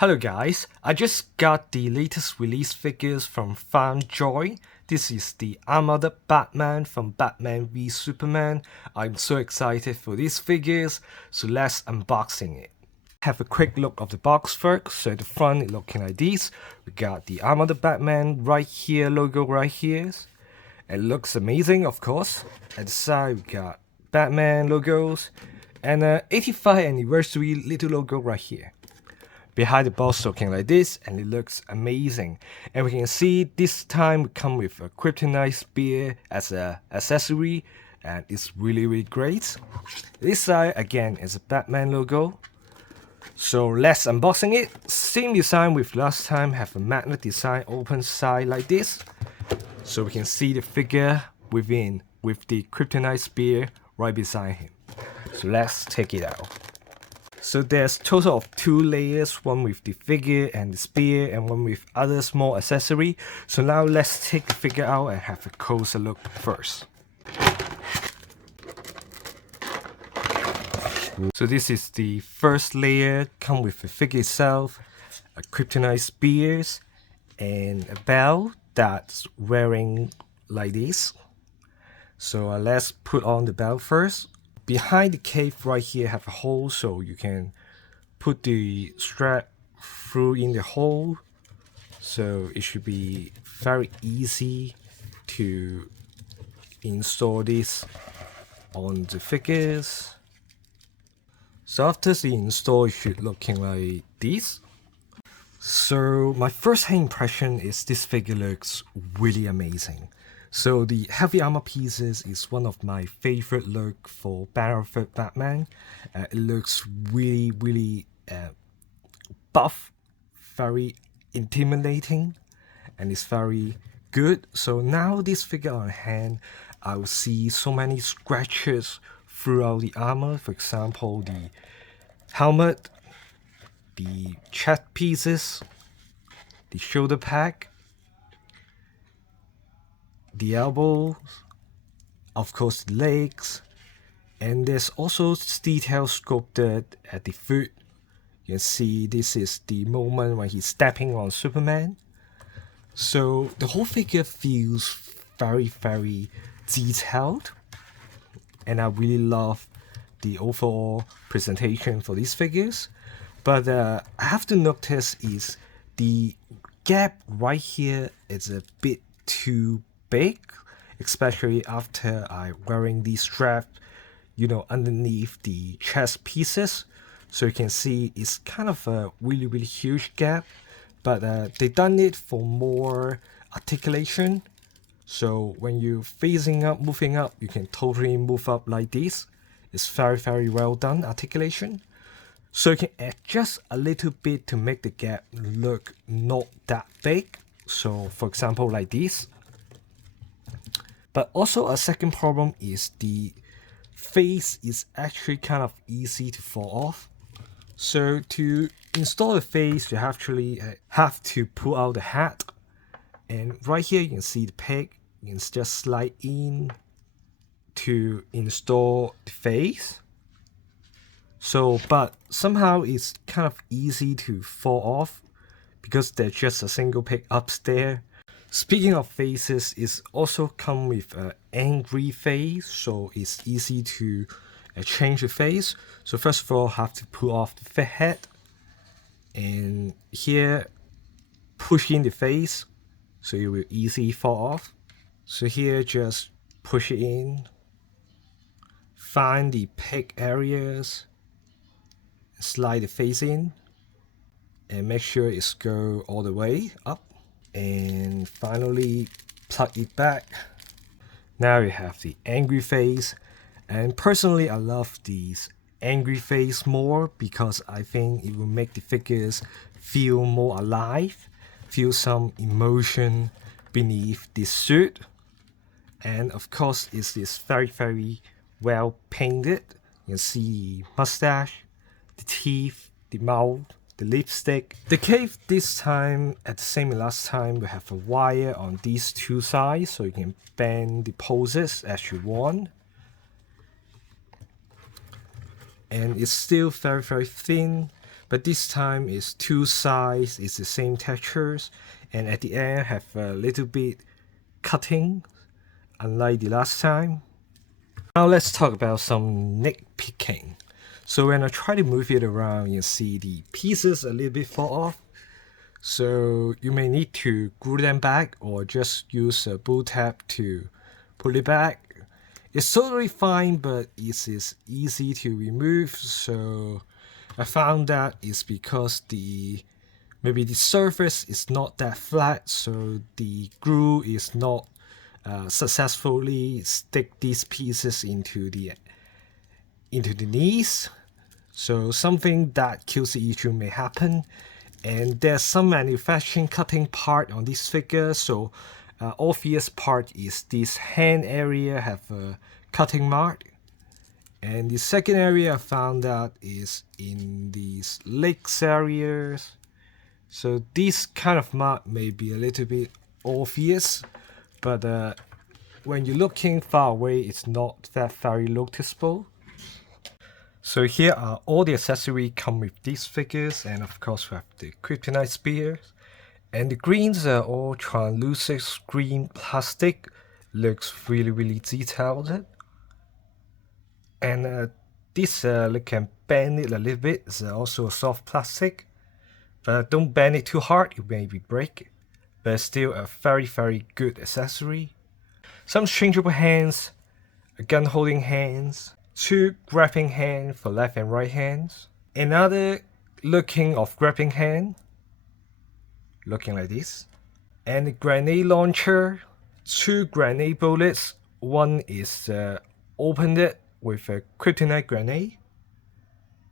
Hello guys, I just got the latest release figures from FondJoy. This is the Armored Batman from Batman v Superman. I'm so excited for these figures, so let's unboxing it. Have a quick look of the box first. So the front is looking like this. We got the Armored Batman right here, logo right here. It looks amazing, of course. At the side we got Batman logos and 85th anniversary little logo right here. Behind the box looking like this, and it looks amazing. And we can see this time we come with a kryptonite spear as an accessory, and it's really great. This side again is a Batman logo. So let's unboxing it. Same design with last time, have a magnet design open side like this. So we can see the figure within with the kryptonite spear right beside him. So let's take it out. So there's total of 2 layers, one with the figure and the spear and one with other small accessory. So now let's take the figure out and have a closer look first. So this is the first layer, come with the figure itself, a kryptonite spears and a belt that's wearing like this. So let's put on the belt first. Behind the cape right here have a hole, so you can put the strap through in the hole. So it should be very easy to install this on the figures. So after the install, it should looking like this. So my first hand impression is this figure looks really amazing. So the heavy armor pieces is one of my favorite look for Ben Affleck Batman. It looks really buff, very intimidating, and it's very good. So now this figure on hand, I will see so many scratches throughout the armor. For example, the helmet, the chest pieces, the shoulder pad, the elbows, of course the legs, and there's also detail sculpted at the foot. You can see this is the moment when he's stepping on Superman. So the whole figure feels very detailed, and I really love the overall presentation for these figures. But I have to notice is the gap right here is a bit too big, especially after I wearing the strap, underneath the chest pieces. So you can see it's kind of a really huge gap, but they done it for more articulation. So when you facing up, moving up, you can totally move up like this. It's very well done articulation. So you can adjust a little bit to make the gap look not that big. So for example like this. But also a second problem is the face is actually kind of easy to fall off. So to install the face, you actually have to pull out the hat. And right here you can see the peg. You can just slide in to install the face. So, but somehow it's kind of easy to fall off because there's just a single peg upstairs. Speaking of faces, it's also come with an angry face, so it's easy to change the face. So first of all, have to pull off the fat head, and here push in the face, so it will easily fall off. So here just push it in, find the peg areas, slide the face in, and make sure it's go all the way up. And finally plug it back. Now you have the angry face, and personally I love these angry face more because I think it will make the figures feel more alive, feel some emotion beneath this suit. And of course it is very well painted. You can see the mustache, the teeth, the mouth, the lipstick. The cape this time, at the same as last time, we have a wire on these 2 sides, so you can bend the poses as you want. And it's still very thin, but this time is two sides, it's the same textures, and at the end have a little bit cutting, unlike the last time. Now let's talk about some nitpicking. So when I try to move it around, you see the pieces a little bit fall off. So you may need to glue them back or just use a bolt tab to pull it back. It's totally fine, but it is easy to remove. So I found that it's because maybe the surface is not that flat, so the glue is not successfully stick these pieces into the knees. So something that kills the issue may happen. And there's some manufacturing cutting part on this figure, so obvious part is this hand area have a cutting mark. And the second area I found out is in these legs areas. So this kind of mark may be a little bit obvious, but when you're looking far away, it's not that very noticeable. So here are all the accessories come with these figures, and of course we have the kryptonite spears. And the greens are all translucent green plastic, looks really detailed. And this you can bend it a little bit, it's also a soft plastic. But don't bend it too hard, it may break. But it's still a very good accessory. Some changeable hands, a gun holding hands, two grabbing hands for left and right hands, another looking of grabbing hand, looking like this, and a grenade launcher, two grenade bullets, one is opened it with a kryptonite grenade,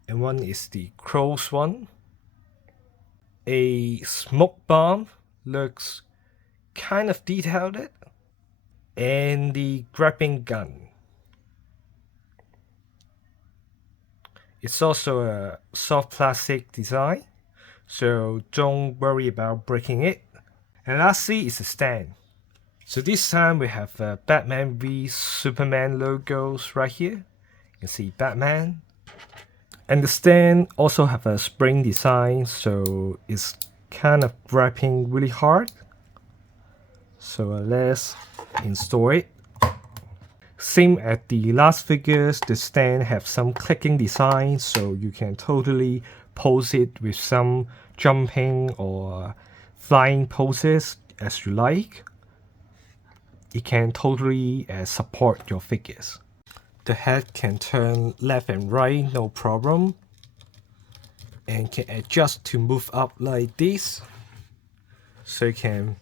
and one is the closed one. A smoke bomb, looks kind of detailed, and the grabbing gun. It's also a soft plastic design, so don't worry about breaking it. And lastly is the stand. So this time we have Batman v Superman logos right here. You can see Batman. And the stand also have a spring design, so it's kind of grabbing really hard. So let's install it. Same as the last figures, the stand have some clicking design, so you can totally pose it with some jumping or flying poses as you like. It can totally support your figures. The head can turn left and right, no problem, and can adjust to move up like this. So you can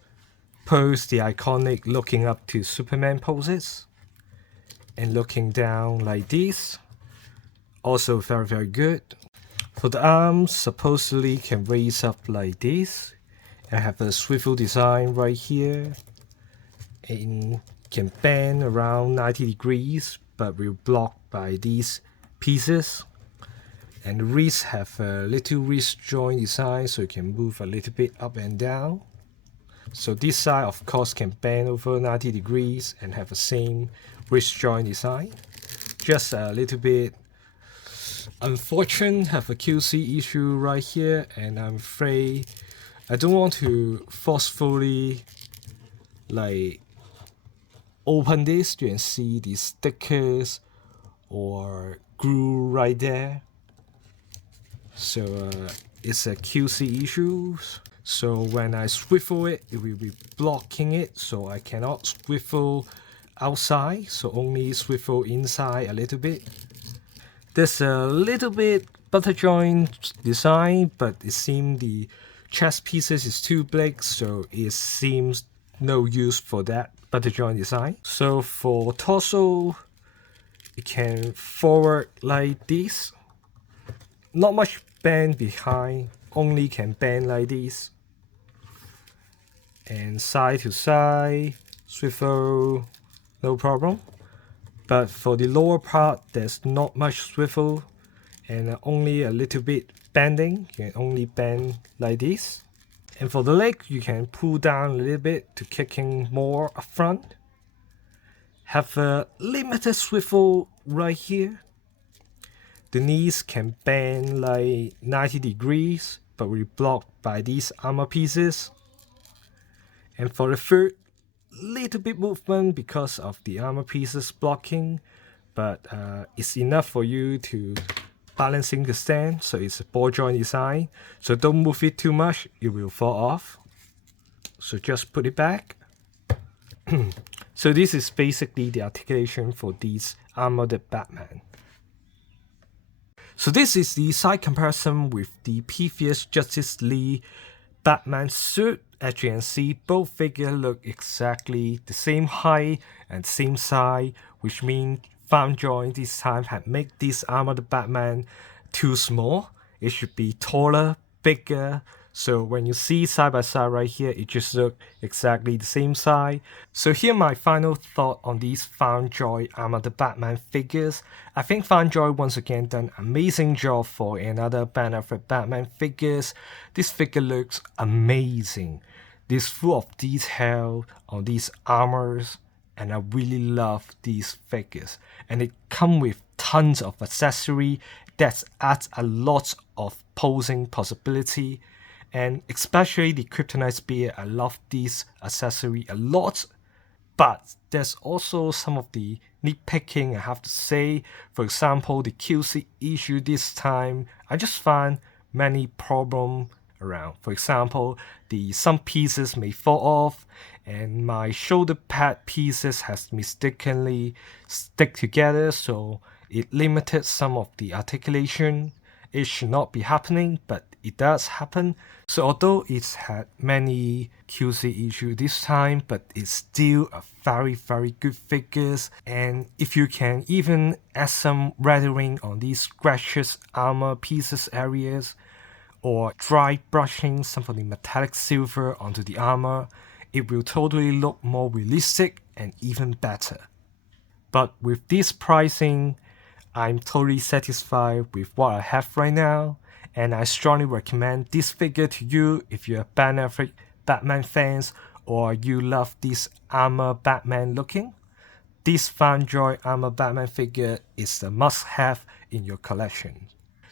pose the iconic looking up to Superman poses, and looking down like this, also very good. For the arms, supposedly can raise up like this, and have a swivel design right here, and can bend around 90 degrees, but will block by these pieces. And the wrists have a little wrist joint design, so you can move a little bit up and down. So this side of course can bend over 90 degrees and have the same wrist joint design. Just a little bit unfortunate, have a QC issue right here, and I'm afraid I don't want to forcefully like open this. You can see the stickers or glue right there. So it's a QC issue. So when I swivel it, it will be blocking it, so I cannot swivel outside, so only swivel inside a little bit. There's a little bit butter joint design, but it seems the chest pieces is too big, so it seems no use for that butter joint design. So for torso, it can forward like this. Not much bend behind, only can bend like this. And side to side, swivel, no problem. But for the lower part, there's not much swivel and only a little bit bending. You can only bend like this. And for the leg, you can pull down a little bit to kicking more up front. Have a limited swivel right here. The knees can bend like 90 degrees, but we're blocked by these armor pieces. And for the foot, little bit movement because of the armor pieces blocking, but it's enough for you to balancing the stand. So it's a ball joint design, so don't move it too much, it will fall off. So just put it back. So this is basically the articulation for these Armored Batman. So this is the side comparison with the previous Justice League Batman suit. As you can see, both figures look exactly the same height and same size, which means FondJoy this time had made this Armored Batman too small. It should be taller, bigger. So when you see side by side right here, it just looks exactly the same size. So here my final thought on these FondJoy Armored Batman figures. I think FondJoy once again done amazing job for another Ben Affleck Batman figures. This figure looks amazing. It's full of detail on these armors, and I really love these figures. And it comes with tons of accessory that adds a lot of posing possibility. And especially the kryptonite spear, I love this accessory a lot. But there's also some of the nitpicking I have to say. For example, the QC issue this time, I just find many problems around. For example, some pieces may fall off, and my shoulder pad pieces has mistakenly stick together, so it limited some of the articulation. It should not be happening, but it does happen. So although it's had many QC issues this time, but it's still a very good figures. And if you can even add some weathering on these scratches armor pieces areas, or dry brushing some of the metallic silver onto the armor, it will totally look more realistic and even better. But with this pricing, I'm totally satisfied with what I have right now, and I strongly recommend this figure to you if you're a Ben Affleck Batman fans or you love this armor Batman looking. This FondJoy Armor Batman figure is a must-have in your collection.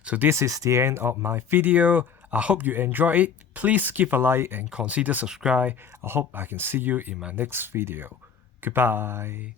So this is the end of my video. I hope you enjoy it. Please give a like and consider subscribe. I hope I can see you in my next video. Goodbye.